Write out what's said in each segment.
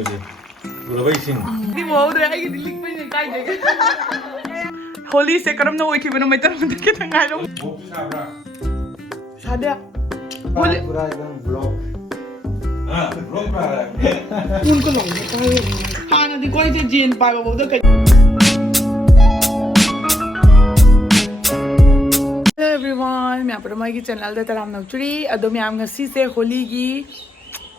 Di mau deh, ayo dilik punya kain deh. Holy sekarang no wiki bener meter kita nggak dong. Sadar. Holy. Blog. Blog lah. Pun kalau nggak tahu. Hana di kau itu jean pai bawa udah kayak. Hello everyone, मैं आप लोगों की channel दे तरह नौचरी अदो मैं आप नसी से होली की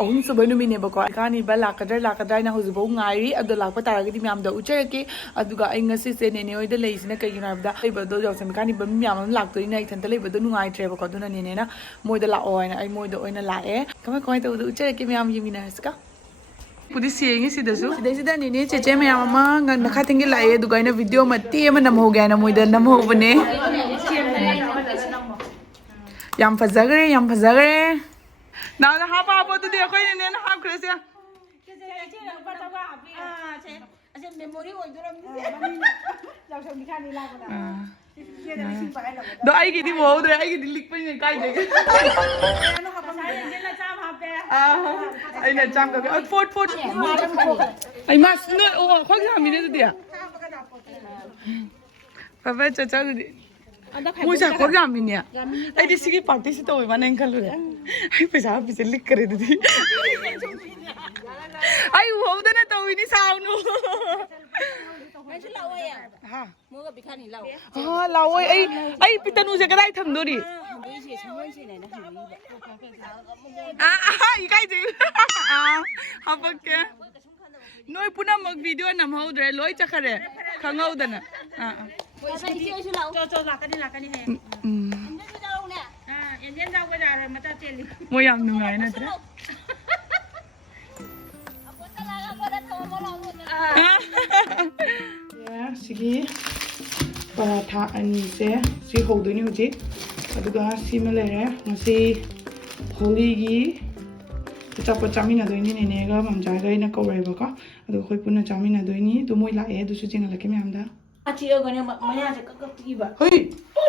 अहम सुबह नुमिने बको कानी बा लाकदर ना हुजुबो ngairi अदो लाक पता रखी मैं आमदा उचर के अदुगा आई नसी से नेने ओइदा लेइसना कई गिना बदा बदो जौसम कानी बम म्याम लाक्तोई ना इथन तले बदो नुंगाइट्रे बको दुना नेने ना मोइदा लाओ आइना आई मोइदा ओइना लाए कमा कमाय तो उचर के म्याम यमिना हसका पुदी सिएंगे सिदसु सिदा नेने चेचे म्याम मा नखा थिंगे लाए दुगा इना वीडियो मत्ती एम नम हो गया ना मोइदा नम हो बने Yang fazagre. Now the half hour to the acquaintance and half Christian. Do I get him older? I get the liquid in the guide. I let jump up. Fort. I must not. Oh, hold on a minute, dear. Papa, मुझे को गामी नहीं है आई दिसी की party से तो वही माने इंकल रहे आई पैसा पीछे लिख करे दी आई वो उधर ना तो वही नहीं साउंड हाँ हाँ लाओ आई पिता नुजे करा आई थम दोरी ये काय जी हाँ पक्के नोई पुना मग वीडियो नम हो रहे लोई चखरे खंगा उधर ना mo yang nungai na tra ya sigi paratha ani se si hodoi ni hoji aduga si melere ngasi holy gi chapa chamina doini ne ne ga mamja ga ina ko reba ka adu khoi puna chamina doini du moi la e du su jinga la ke me amda Aci orang ni mana je kak tiba. hoi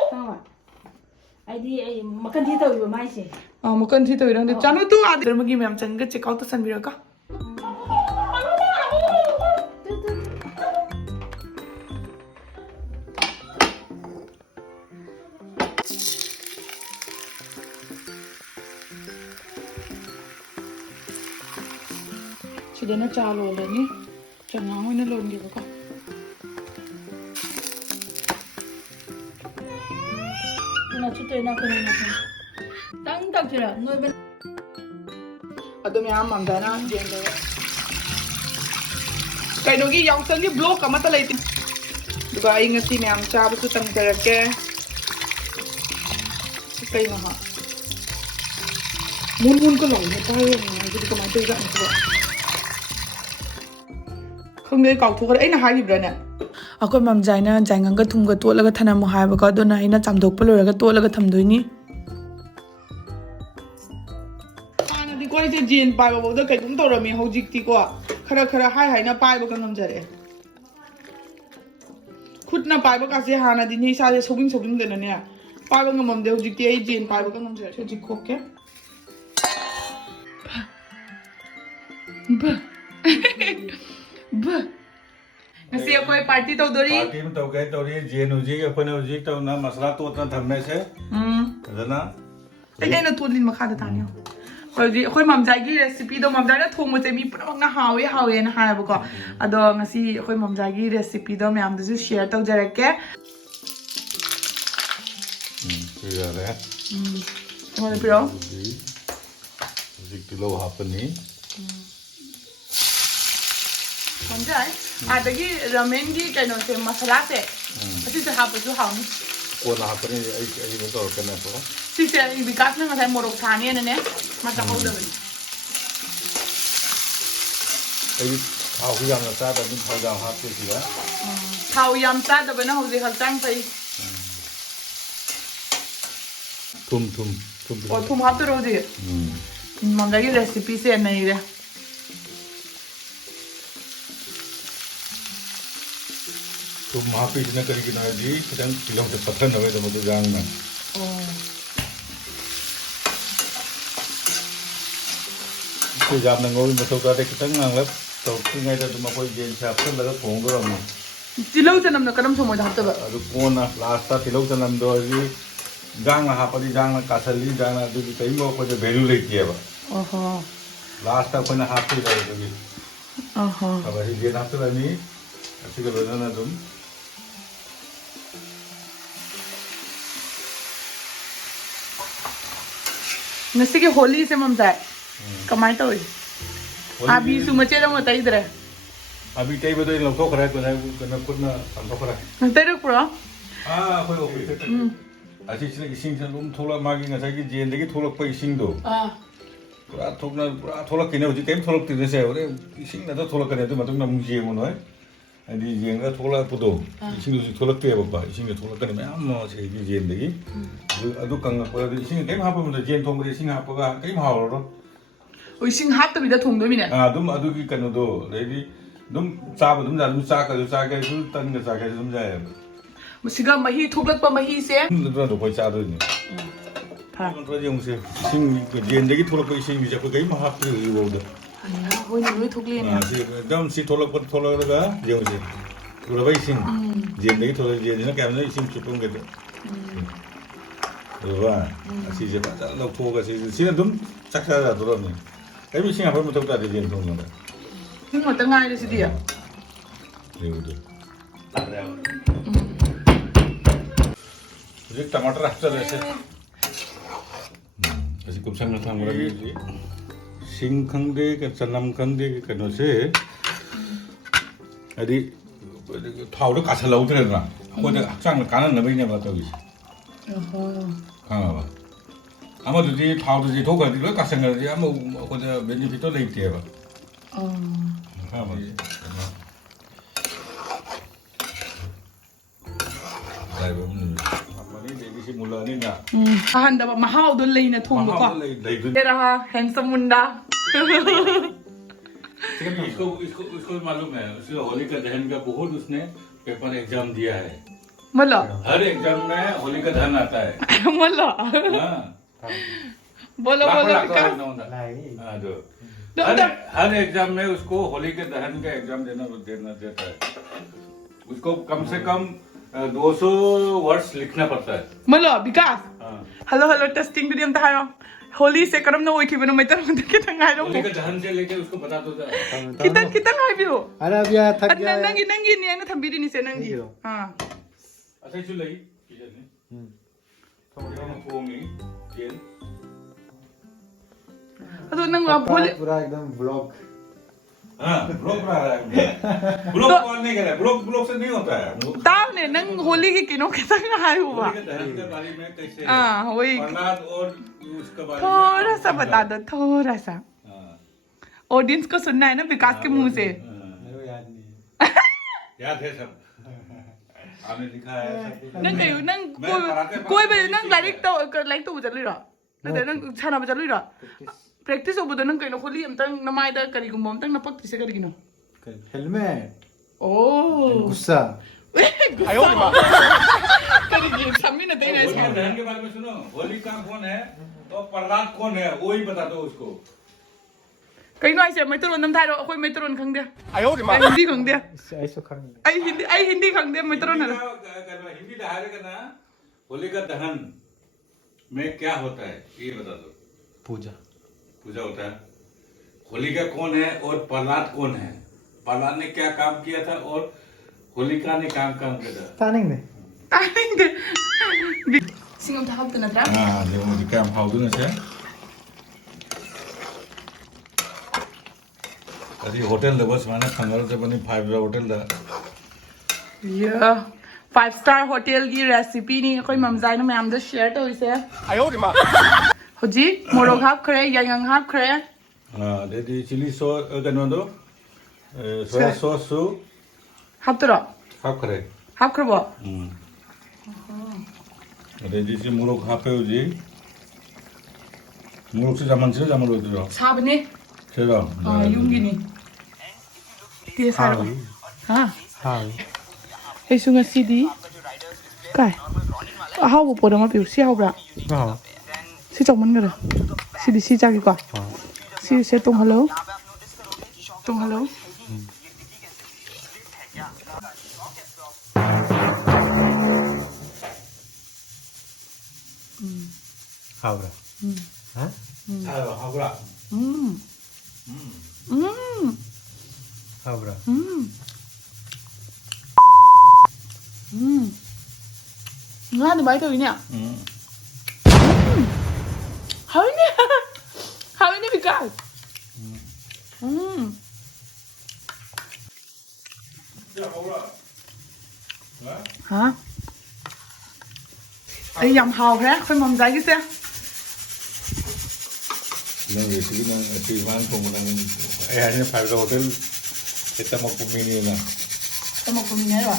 Tahu. Ai makan dia tahu mai sih. makan thi to irang de chanu tu adir magi me am changa check out san bira ka sudah na chalo le ni changa hoi na lon ge ka Na cuti nak kena nak. Tang tak cera. Noi ben. Ado me am mandana jende kai no gi Yaosang ni blog ka mata lai duga ai ngasi me am cha bu tang jarake kai ma ha mun ko long ne ta ye ni ji ko ma te ga ni ko không nghe cậu thuộc đấy là hai gì rồi nè Ako mam jaina jaingang ka thum ka to laga thana mo hai ba ka do na ina chamdok palo raga to laga tham doi ni ana di koi je jin pai ba bo da kai tum to rami hojik ti ko khara hai na pai ba ka ngam jare khut na pai ba ka se hana di ni sa je sobing de na ne pai ba ngam de hojik ti ai jin pai ba ka ngam jare hojik ko ke ba Nasi aku party tau dori. Party में तो कहीं तो ये जेनुजी के अपने उजी तो ना मसला तो उतना थमने से है ना Ay na tulin makada tanya. Koy mam jagi recipe do mam jagi thong mo te mi pura nga hawe na ha ba ko. Ado ngasi koy mam jagi recipe do me am du share tau jarake. ठीक है Mo pero. उजी किलो हापनी Konjai. Adagi ramen gi kaino se masala se. Asi se hapo ju hauni. को ना हापनी ऐसी में तो करना पड़ा Si se ibikas na ngasay morok thani na ne. Matakaw da bani. ऐसी खाओ की जाना चाहता है खाओ जाओ हाथ से सीधा Thau yam sa da bana hoje haltang sai. तुम O thum hap to roje. Mam jagi recipe se nahi re. तो महापीठ ने करी कि ना जी कितने किलोमीटर पत्थर नवे तो मुझे जानना तो जब नंगों में तो करते कितने नंगलब ꯇꯧꯔꯛꯇ꯭ꯔꯤꯉꯩꯗ ꯑꯗꯨꯝ ꯑꯩꯈꯣꯏ ꯌꯦꯟꯁꯦ ꯍꯥꯞꯆꯤꯜꯂꯒ ꯊꯣꯡꯗꯣꯔꯝꯅꯤ ꯇꯤꯜꯍꯧ ꯆꯅꯝꯅ ꯀꯔꯝ ꯊꯣꯡꯕꯗ ꯍꯥꯞꯇꯕ ꯑꯗꯨ ꯀꯣꯟꯅ ꯂꯥꯁꯇ ꯇꯤꯜꯍꯧ ꯆꯅꯝꯗꯣ ꯍꯧꯖꯤꯛ ꯏꯟꯖꯥꯡꯅ ꯍꯥꯞꯄꯗꯤ ꯏꯟꯖꯥꯡꯅ ꯀꯥꯁꯜꯂꯤ ꯏꯟꯖꯥꯡꯅ ꯑꯗꯨꯒꯤ ꯀꯔꯤꯒꯨꯝꯕ ꯑꯩꯈꯣꯏꯗ ꯚꯦꯂꯨ ꯂꯩꯇꯦꯕ ꯑꯣꯍꯣ ꯂꯥꯁꯇ ꯑꯩꯈꯣꯏꯅ ꯍꯥꯞꯇꯣꯏꯕ ꯑꯗꯨꯒꯤ ꯑꯣꯍꯣ ꯑꯗꯨꯒ ꯌꯦꯟ ꯍꯥꯞꯆꯤꯜꯂꯅꯤ ꯑꯁꯤꯒ ꯂꯣꯏꯅꯅ ꯑꯗꯨꯝ ꯉꯁꯤꯒꯤ ꯍꯣꯂꯤꯁꯦ ꯃꯝꯖꯥꯏ ꯀꯃꯥꯏꯅ ꯇꯧꯏ ꯑꯥꯕꯤꯁꯨ ꯃꯆꯦꯠ ꯑꯃ ꯇꯩꯗ꯭ꯔꯦ ꯑꯕꯤ ꯇꯩꯕꯗꯣ ꯑꯩꯅ ꯂꯧꯊꯣꯛꯈ꯭ꯔꯦ ꯀꯩꯅꯣ ꯈꯨꯠꯅ ꯇꯥꯟꯊꯣꯛꯈ꯭ꯔꯦ ꯇꯩꯔꯛꯄ꯭ꯔꯣ ꯑꯩꯈꯣꯏ ꯑꯣꯐꯤꯁꯇ ꯑꯁꯤꯁꯤꯅ ꯏꯁꯤꯡꯁꯤꯅ ꯑꯗꯨꯝ ꯊꯣꯛꯂꯛ ꯃꯥꯒꯤ ꯉꯁꯥꯏꯒꯤ ꯖꯦꯟꯗꯒꯤ ꯊꯣꯛꯂꯛꯄ ꯏꯁꯤꯡꯗꯣ ꯄꯨꯔꯥ ꯊꯣꯛꯂꯛꯈꯤꯅꯦ ꯍꯧꯖꯤꯛ ꯀꯔꯤꯝ ꯊꯣꯛꯂꯛꯇ꯭ꯔꯤꯁꯦ ꯍꯣꯔꯦꯟ ꯏꯁꯤꯡ ꯉꯥꯛꯇ ꯊꯣꯛꯂꯛꯀꯅꯤ ꯑꯗꯨ ꯃꯇꯨꯡꯗ ꯑꯃꯨꯛ ꯌꯦꯡꯉꯨ ꯅꯣꯏ ꯍꯥꯏꯗꯤ ꯌꯦꯡꯉꯒ ꯊꯣꯛꯂꯛꯄꯗꯣ ꯏꯁꯤꯡꯗꯨꯁꯨ ꯊꯣꯛꯂꯛꯇꯦꯕꯀꯣ ꯏꯁꯤꯡꯗ ꯊꯣꯛꯂꯛꯀꯅꯤ ꯃꯌꯥꯝ ꯑꯃ ꯁꯤꯒꯤ ꯖꯦꯟꯗꯒꯤ ꯑꯗꯨ ꯀꯪꯉꯛꯄꯗ ꯏꯁꯤꯡ ꯀꯔꯤꯝ ꯍꯥꯞꯄ ꯃꯇꯝꯗ ꯖꯦꯟ ꯊꯣꯡꯕꯗ ꯏꯁꯤꯡ ꯍꯥꯞꯄꯒ ꯀꯔꯤꯝ ꯍꯥꯎꯔꯔꯣꯏ ꯏꯁꯤꯡ ꯍꯥꯞꯇꯕꯤꯗ ꯊꯣꯡꯗꯣꯏꯃꯤꯅꯦ ꯑꯗꯨꯝ ꯑꯗꯨꯒꯤ ꯀꯩꯅꯣꯗꯣ ꯑꯗꯩꯗꯤ ꯑꯗꯨꯝ ꯆꯥꯕ ꯑꯗꯨꯝ ꯌꯥꯏ ꯑꯗꯨꯝ ꯆꯥꯛꯀꯁꯨ ꯆꯥꯒꯦꯁꯨ ꯇꯟꯒ ꯆꯥꯒꯦꯁꯨ ꯑꯗꯨꯝ ꯌꯥꯏꯑꯕ ꯃꯁꯤꯒ ꯃꯍꯤ ꯊꯣꯛꯂꯛꯄ ꯃꯍꯤꯁꯦ ꯑꯗꯨꯅ ꯑꯩꯈꯣꯏ ꯆꯥꯗꯣꯏꯅꯦ ꯌꯦꯡꯉꯨꯁꯦ ꯏꯁꯤꯡ ꯖꯦꯟꯗꯒꯤ ꯊꯣꯛꯂꯛꯄ ꯏꯁꯤꯡꯁꯦ ꯑꯩꯈꯣꯏ ꯀꯔꯤꯝ ꯍꯥꯞꯇ꯭ꯔꯤ ꯍꯧꯖꯤꯛꯐꯥꯎꯗ ꯍꯣꯏꯅꯦ ꯂꯣꯏ ꯊꯣꯛꯂꯛꯑꯦꯅꯦ एकदम ꯁꯤ ꯊꯣꯛꯂꯛꯑꯒ ꯌꯦꯡꯉꯨꯁꯦ ꯎꯔꯕ ꯏꯁꯤꯡ ꯖꯦꯟꯗꯒꯤ ꯊꯣꯛꯂꯛꯑ ꯖꯦꯟꯁꯤꯅ ꯀꯌꯥꯝꯅ ꯏꯁꯤꯡ ꯆꯨꯞꯄꯝꯒꯦꯗ ꯎꯔꯕ ꯑꯁꯤꯁꯦ ꯐꯖꯅ ꯂꯧꯊꯣꯛꯑꯒ ꯁꯤꯅ ꯑꯗꯨꯝ ꯆꯥꯛ ꯆꯥ ꯌꯥꯗꯣꯔꯕꯅꯤ ꯀꯔꯤꯝ ꯏꯁꯤꯡ ꯍꯥꯞꯄ ꯃꯊꯧ ꯇꯥꯗꯦ ꯖꯦꯟ ꯊꯣꯡꯕꯗ ꯏꯁꯤꯡ ꯉꯥꯛꯇ ꯉꯥꯏꯔꯦ ꯁꯤꯗꯤ ꯌꯦꯡꯉꯨꯗꯣ ꯍꯧꯖꯤꯛ टमाटर ꯍꯥꯞꯆꯜꯂꯁꯦ ꯑꯁꯤ ꯀꯨꯞꯁꯟꯅ ꯊꯝꯈ꯭ꯔꯒ ꯁꯤꯡ ꯈꯪꯗꯦ ꯆꯅꯝ ꯈꯪꯗꯦ ꯀꯩꯅꯣꯁꯦ ꯍꯥꯏꯗꯤ ꯊꯥꯎꯗ ꯀꯥꯁꯜꯍꯧꯗ꯭ꯔꯦꯗꯅ ꯑꯩꯈꯣꯏꯗ ꯍꯛꯆꯥꯡꯗ ꯀꯥꯟꯅꯅꯕꯩꯅꯦꯕ ꯇꯧꯔꯤꯁꯦ ꯈꯪꯉꯕ ꯑꯃꯗꯨꯗꯤ ꯊꯥꯎꯗ ꯌꯩꯊꯣꯛꯈ꯭ꯔꯗꯤ ꯂꯣꯏ ꯀꯥꯁꯟꯈ꯭ꯔꯗꯤ ꯑꯃ ꯑꯩꯈꯣꯏꯗ ꯕꯦꯅꯤꯐꯤꯠꯇꯣ ꯂꯩꯇꯦꯕ ꯑꯍꯥꯟꯗꯕ ꯃꯍꯥꯎꯗꯣ ꯂꯩꯅ ꯊꯣꯡꯕꯀꯣ तेरा हैंडसम मुंडा इसको मालूम है उसको होली का दहन का बहुत उसने पेपर एग्जाम दिया है मतलब हर एग्जाम में होली का दहन आता है मतलब बोलो बोलो हर एग्जाम में उसको होली के दहन का एग्जाम देना देता है उसको कम से कम 200 वर्ड्स लिखना पड़ता है मतलब विकास हेलो हेलो टेस्टिंग वीडियो में हायो होली से करम न होई खिबनो मैतर मन के तंगाय रो होली का दहन से लेके उसको बता दो कितन हाय बिरो अरे अब यार थक गया नंगी नंगी ने न थंबीरी नि से नंगी हां अच्छा चल लगी किचन में थोड़ा फोंगी जेन तो नंग भोले पूरा एकदम ब्लॉग हां ब्लॉग बना रहा है ब्लॉग कौन नहीं कर रहा है ब्लॉग से नहीं होता है ताव ने नंग होली के किनो के तंगाय हुआ होली के दहन के बारे में कैसे हां वही प्रहलाद और उसके बारे में थोड़ा सा बता दो थोड़ा सा ऑडियंस को सुनना है ना विकास के मुंह से मेरे को याद नहीं याद है सब आपने लिखा है नंग कयो नंग कोई भी नंग लाइक तो चल रहा नंग नंग छाना चल रहा प्रैक्टिस होबदो नंग कइनो होली अमतंग नमायदा करिगुम अमतंग नपक्ति से करिगिनो हेलमेट ओ गुस्सा आयो रे मां करिगे सम्मी न देना होली के दहन के बारे में सुनो होली का कौन है तो प्रहलाद कौन है वो ही बता दो उसको कइनो आइसे मैतरोन नम थारो अखोय मैतरोन खंगदे आयो रे मां हिंदी खंगदे ऐसो खंग आई हिंदी खंगदे मैतरोन ना हिंदी दहारे करना होली का दहन में क्या होता है ये बता दो पूजा होता है होली का कौन है और प्रहलाद कौन है प्रहलाद ने क्या काम किया था और होलिका ने काम किया था तानिंग ने सिंगम था हफ्ते नत्रा हां जो मुझे काम हाउदुन से अभी होटल द बस माने खंगल से बनी 5 स्टार होटल दा या 5 स्टार होटल की रेसिपी नी कोई ममजाई न मैम द शेयर तो इसे आयो रे मां होजी मोरो हाफ खरे यांग हाफ खरे हां देदी चिली सॉस कनो दो सोया सॉस सु हाफ तरो हाफ खरे हाफ खरबो देदी से मोरो हाफे होजी मोरो से जामन दो साबने चलो हां यूंगिनी ते सारो हां हां हे सुंगा सीडी काय हाउ पोरमा पिउ सी हाउब्रा हां सी चौमन गरे सीडी सी जागी को सी से तुम hello 하브라. 어? 아유 하구라. 하브라. Nga thì mấy thứ nhỉ? Hơi nè. Hơi nè bị cay. Hả? Ê dòng hầu thế, phải mong dậy cái xe. Nang recipe nang tiwan kung nang ayan 5 hotel kita magpumili na. Tao một mình này rồi.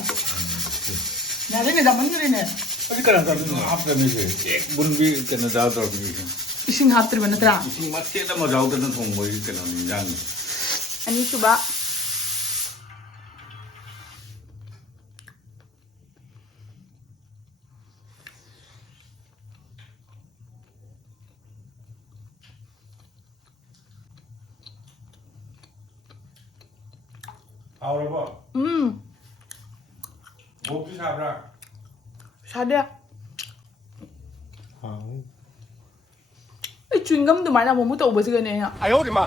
Nhà thế này làm cái này. Kasi karang sabi ng after ni siya, ek bunbi ka na daw daw ni siya. Ising hapter ba na tara? Ising mati na mo daw ka na thong mo ka na ninjan. Ani suba. Aura ba? Bukti sabra. Sao đấy? 하우. Ê chewing gum từ máy nào mà muốn tụ bữa xưa này hả? 哎呦我的妈！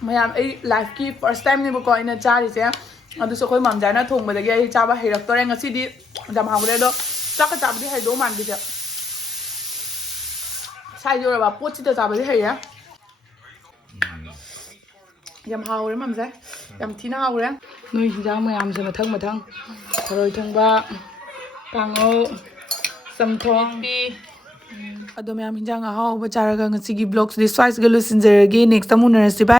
Mayam ai life ki first time ni bako ina chari se adu so khoi mam jana thong badagi ai chaba hirak tore ngasi di jam hawre do chaka chaba di hai do man bi se sai yo ba pot chi da chaba di hai ya yam hawre mam se yam thina hawre noi hinjang mayam se mathang tharoi thongba kangau samthong bi ado mayam hinjang a haw ba charaga ngasi gi vlogs di swice ga lu sinjerage next amunarasi ba